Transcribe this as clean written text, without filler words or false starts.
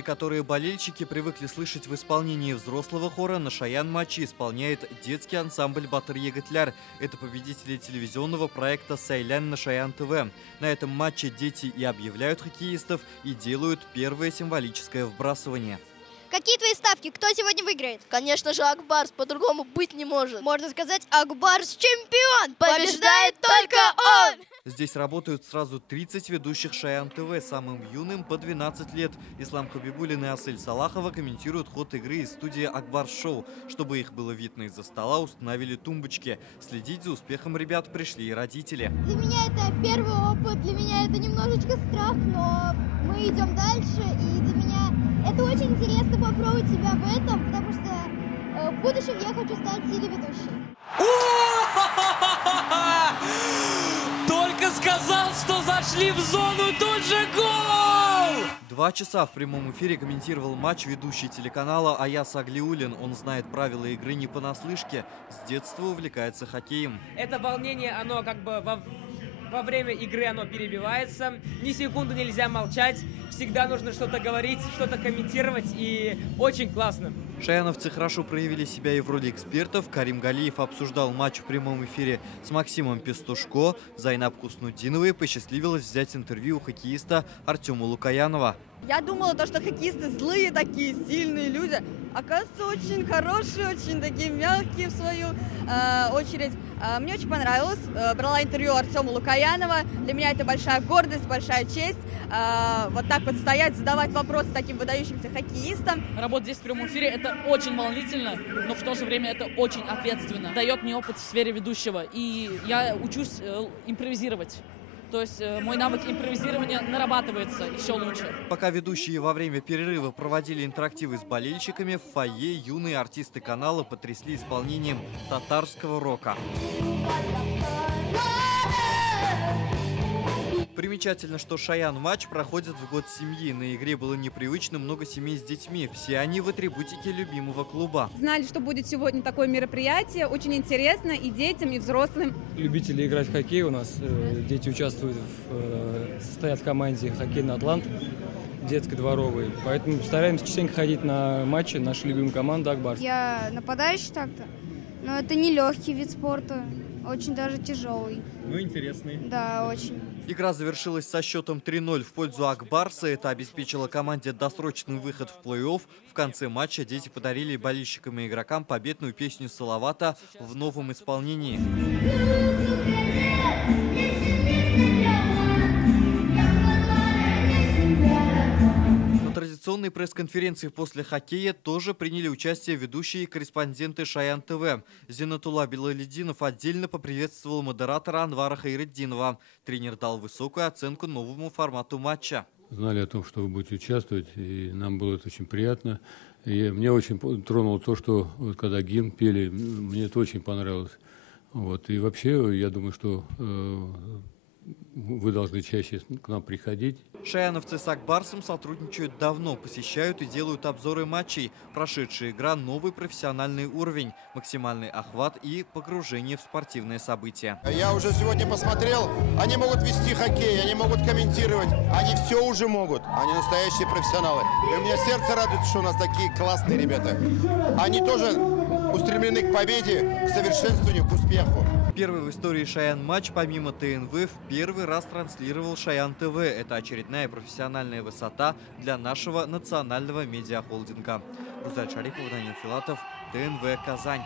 Песни, которые болельщики привыкли слышать в исполнении взрослого хора, на Шаян-матче исполняет детский ансамбль «Батыр Егитлер». Это победители телевизионного проекта «Сайлян» на Шаян-ТВ. На этом матче дети и объявляют хоккеистов, и делают первое символическое вбрасывание. Какие твои ставки? Кто сегодня выиграет? Конечно же, Акбарс, по-другому быть не может. Можно сказать, Акбарс чемпион! Побеждает только он! Здесь работают сразу 30 ведущих Шаян-ТВ, самым юным по 12 лет. Ислам Хабибуллин и Асель Салахова комментируют ход игры из студии «Акбарс-шоу». Чтобы их было видно из-за стола, установили тумбочки. Следить за успехом ребят пришли и родители. Для меня это первый опыт, для меня это немножечко страх, но мы идем дальше, и для меня это очень интересно попробовать себя в этом, потому что в будущем я хочу стать телеведущей. Только сказал, что зашли в зону, тут же гол! 2 часа в прямом эфире комментировал матч ведущий телеканала Аяс Аглиуллин. Он знает правила игры не понаслышке, с детства увлекается хоккеем. Это волнение, оно как бы во время игры оно перебивается, ни секунды нельзя молчать, всегда нужно что-то говорить, что-то комментировать, и очень классно. Шаяновцы хорошо проявили себя и в роли экспертов. Карим Галиев обсуждал матч в прямом эфире с Максимом Пестушко. Зайнаб Куснутдиновой посчастливилось взять интервью у хоккеиста Артема Лукаянова. Я думала, что хоккеисты злые такие, сильные люди. Оказывается, очень хорошие, очень такие мягкие в свою очередь. Мне очень понравилось. Брала интервью Артема Лукаянова. Для меня это большая гордость, большая честь. Вот так вот стоять, задавать вопросы таким выдающимся хоккеистам. Работа здесь в прямом эфире — это очень волнительно, но в то же время это очень ответственно. Дает мне опыт в сфере ведущего, и я учусь импровизировать. То есть мой навык импровизирования нарабатывается еще лучше. Пока ведущие во время перерыва проводили интерактивы с болельщиками, в фойе юные артисты канала потрясли исполнением татарского рока. Примечательно, что Шаян-матч проходит в год семьи. На игре было непривычно много семей с детьми. Все они в атрибутике любимого клуба. Знали, что будет сегодня такое мероприятие. Очень интересно и детям, и взрослым. Любители играть в хоккей у нас. Дети участвуют, состоят в команде «Хоккейный Атлант», детской дворовой. Поэтому стараемся частенько ходить на матчи нашей любимой команды «Акбарс». Я нападающий так-то, но это не легкий вид спорта, очень даже тяжелый. Ну, интересный. Да, очень. Игра завершилась со счетом 3-0 в пользу Акбарса. Это обеспечило команде досрочный выход в плей-офф. В конце матча дети подарили болельщикам и игрокам победную песню Салавата в новом исполнении. На традиционной пресс-конференции после хоккея тоже приняли участие ведущие и корреспонденты Шаян-ТВ. Зинатулла Белалидинов отдельно поприветствовал модератора Анвара Хайретдинова. Тренер дал высокую оценку новому формату матча. Знали о том, что вы будете участвовать, и нам было это очень приятно. И мне очень тронуло то, что вот, когда гимн пели, мне это очень понравилось. Вот. И вообще, я думаю, что вы должны чаще к нам приходить. Шаяновцы с Акбарсом сотрудничают давно, посещают и делают обзоры матчей. Прошедшая игра – новый профессиональный уровень, максимальный охват и погружение в спортивное событие. Я уже сегодня посмотрел, они могут вести хоккей, они могут комментировать, они все уже могут. Они настоящие профессионалы. И у меня сердце радует, что у нас такие классные ребята. Они тоже устремлены к победе, к совершенствованию, к успеху. Первый в истории Шаян-матч помимо ТНВ в первый раз транслировал Шаян-ТВ. Это очередная профессиональная высота для нашего национального медиахолдинга. Рузаль Шарипова, Данил Филатов, ТНВ, Казань.